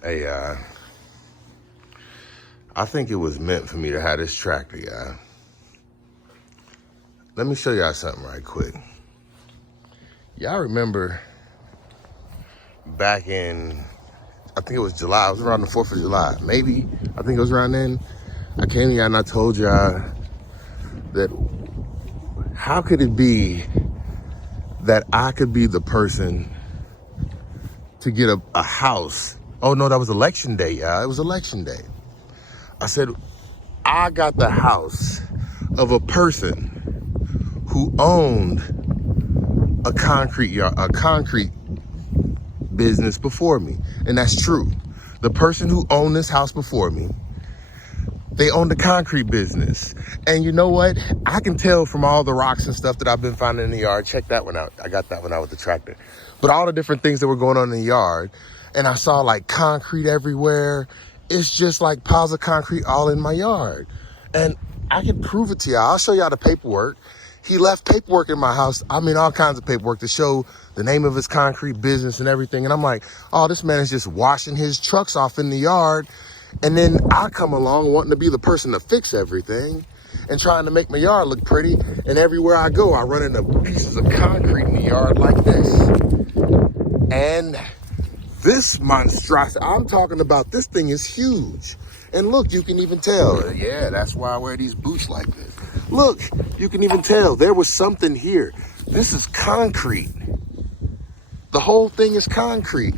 Hey, I think it was meant for me to have this tractor, y'all. Let me show y'all something right quick. Y'all remember back in, I think it was July, it was around the 4th of July, maybe, I think it was around then. I came here and I told y'all that how could it be that I could be the person to get a house? Oh no, that was election day, y'all. It was election day. I said, I got the house of a person who owned a concrete business before me. And that's true. The person who owned this house before me, they owned a concrete business. And you know what? I can tell from all the rocks and stuff that I've been finding in the yard. Check that one out. I got that one out with the tractor. But all the different things that were going on in the yard, and I saw like concrete everywhere. It's just like piles of concrete all in my yard. And I can prove it to y'all. I'll show y'all the paperwork. He left paperwork in my house. I mean, all kinds of paperwork to show the name of his concrete business and everything. And I'm like, oh, this man is just washing his trucks off in the yard. And then I come along wanting to be the person to fix everything and trying to make my yard look pretty. And everywhere I go, I run into pieces of concrete in the yard like this. And this monstrosity, I'm talking about, this thing is huge. And look, you can even tell. Yeah, that's why I wear these boots like this. Look, you can even tell there was something here. This is concrete. The whole thing is concrete.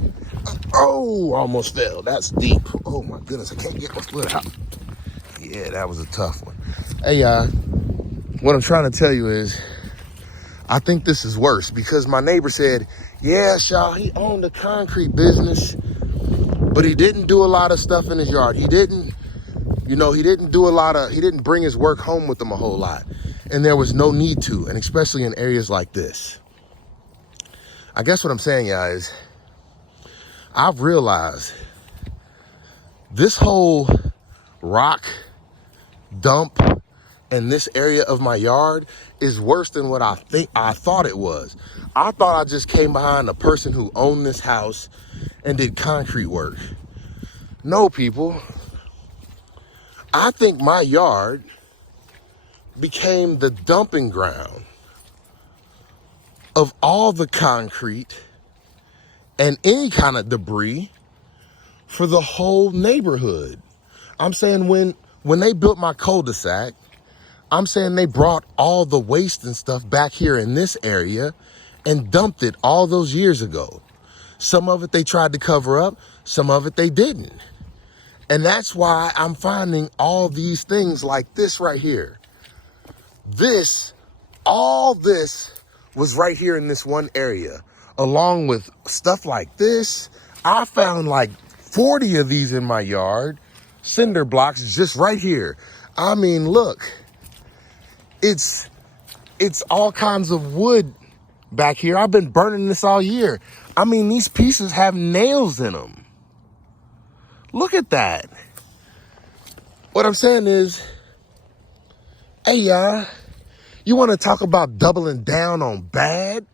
Oh, almost fell. That's deep. Oh my goodness, I can't get my foot out. Yeah, that was a tough one. Hey, what I'm trying to tell you is, I think this is worse because my neighbor said, yeah, Shaw, he owned a concrete business, but he didn't do a lot of stuff in his yard. He didn't bring his work home with him a whole lot. And there was no need to, and especially in areas like this. I guess what I'm saying, guys, I've realized this whole rock dump in this area of my yard is worse than what I thought it was. I thought I just came behind a person who owned this house and did concrete work. No, people. I think my yard became the dumping ground of all the concrete and any kind of debris for the whole neighborhood. I'm saying when they built my cul-de-sac, I'm saying they brought all the waste and stuff back here in this area and dumped it all those years ago. Some of it they tried to cover up, some of it they didn't. And that's why I'm finding all these things like this right here. All this was right here in this one area, along with stuff like this. I found like 40 of these in my yard, cinder blocks just right here. I mean, look, it's all kinds of wood back here. I've been burning this all year. I mean, these pieces have nails in them. Look at that. What I'm saying is, hey, y'all, you want to talk about doubling down on bad?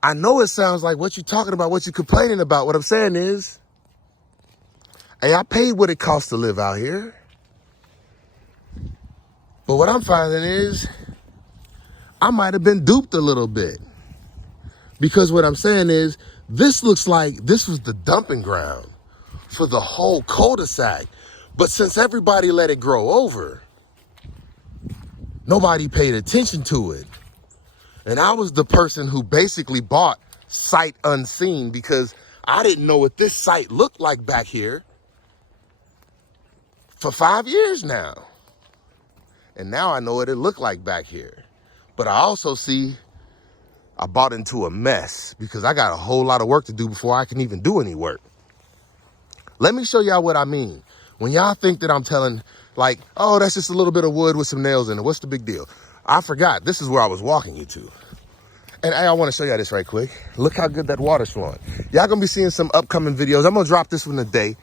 I know it sounds like what you're talking about, what you're complaining about. What I'm saying is, hey, I paid what it costs to live out here. But what I'm finding is, I might have been duped a little bit. Because what I'm saying is, this looks like this was the dumping ground for the whole cul-de-sac. But since everybody let it grow over, nobody paid attention to it. And I was the person who basically bought sight unseen because I didn't know what this site looked like back here for 5 years now. And now I know what it looked like back here. But I also see I bought into a mess because I got a whole lot of work to do before I can even do any work. Let me show y'all what I mean. When y'all think that I'm telling, like, oh, that's just a little bit of wood with some nails in it, what's the big deal? I forgot, this is where I was walking you to. And I want to show y'all this right quick. Look how good that water's flowing. Y'all gonna be seeing some upcoming videos. I'm gonna drop this one today,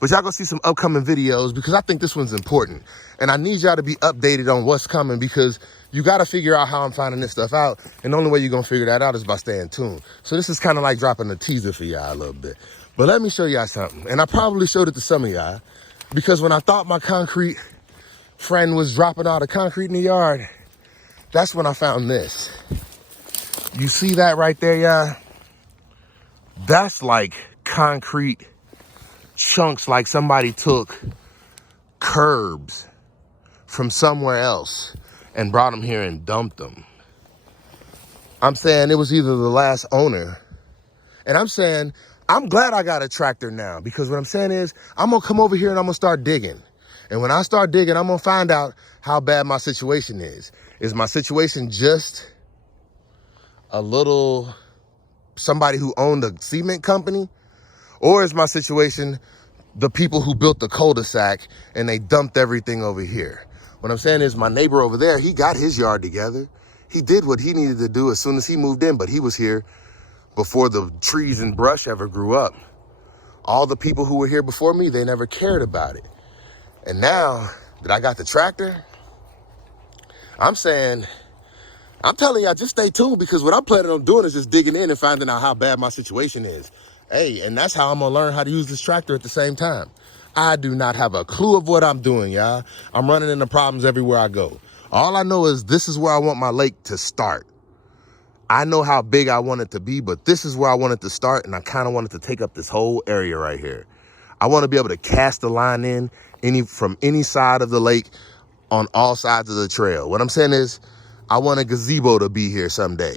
but y'all gonna see some upcoming videos because I think this one's important. And I need y'all to be updated on what's coming because you gotta figure out how I'm finding this stuff out. And the only way you're gonna figure that out is by staying tuned. So this is kind of like dropping a teaser for y'all a little bit. But let me show y'all something. And I probably showed it to some of y'all because when I thought my concrete friend was dropping all the concrete in the yard, that's when I found this. You see that right there, y'all? That's like concrete chunks, like somebody took curbs from somewhere else and brought them here and dumped them. I'm saying it was either the last owner. And I'm saying, I'm glad I got a tractor now, because what I'm saying is I'm gonna come over here and I'm gonna start digging. And when I start digging, I'm gonna find out how bad my situation is. Is my situation just a little somebody who owned a cement company? Or is my situation the people who built the cul-de-sac and they dumped everything over here? What I'm saying is my neighbor over there, he got his yard together. He did what he needed to do as soon as he moved in, but he was here before the trees and brush ever grew up. All the people who were here before me, they never cared about it. And now that I got the tractor, I'm saying, I'm telling y'all, just stay tuned, because what I'm planning on doing is just digging in and finding out how bad my situation is. Hey, and that's how I'm gonna learn how to use this tractor at the same time. I do not have a clue of what I'm doing, y'all. I'm running into problems everywhere I go. All I know is this is where I want my lake to start. I know how big I want it to be, but this is where I want it to start, and I kind of want it to take up this whole area right here. I want to be able to cast the line in from any side of the lake on all sides of the trail. What I'm saying is I want a gazebo to be here someday.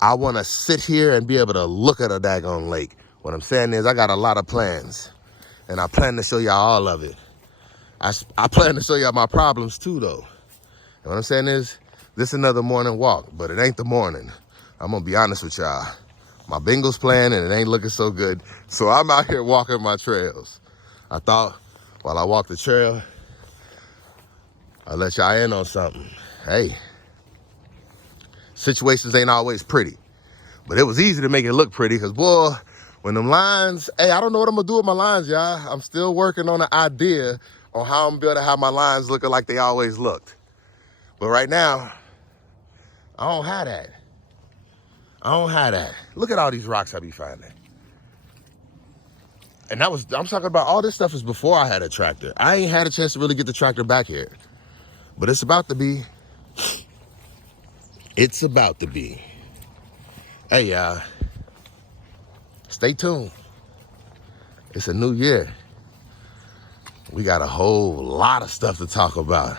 I want to sit here and be able to look at a daggone lake. What I'm saying is I got a lot of plans, and I plan to show y'all all of it. I plan to show y'all my problems too, though. And what I'm saying is this is another morning walk, but it ain't the morning. I'm going to be honest with y'all. My Bengals playing and it ain't looking so good. So I'm out here walking my trails. I thought while I walk the trail, I'll let y'all in on something. Hey, situations ain't always pretty, but it was easy to make it look pretty, because boy, when them lines, hey, I don't know what I'm gonna do with my lines, y'all. I'm still working on an idea on how I'm gonna have my lines looking like they always looked. But right now, I don't have that. I don't have that. Look at all these rocks I be finding. And I'm talking about all this stuff is before I had a tractor. I ain't had a chance to really get the tractor back here. But it's about to be. It's about to be. Hey, y'all. Stay tuned. It's a new year. We got a whole lot of stuff to talk about.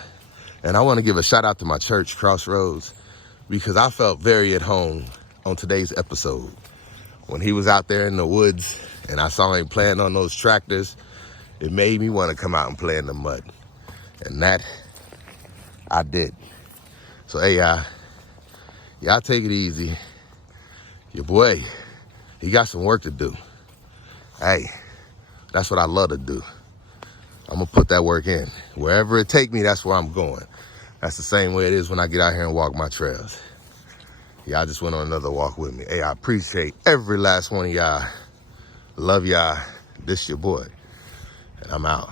And I want to give a shout out to my church, Crossroads, because I felt very at home on today's episode. When he was out there in the woods and I saw him playing on those tractors, it made me want to come out and play in the mud. And that I did. So, hey, y'all take it easy. Your boy, he got some work to do. Hey, that's what I love to do. I'm going to put that work in. Wherever it take me, that's where I'm going. That's the same way it is when I get out here and walk my trails. Y'all just went on another walk with me. Hey, I appreciate every last one of y'all. Love y'all. This your boy. And I'm out.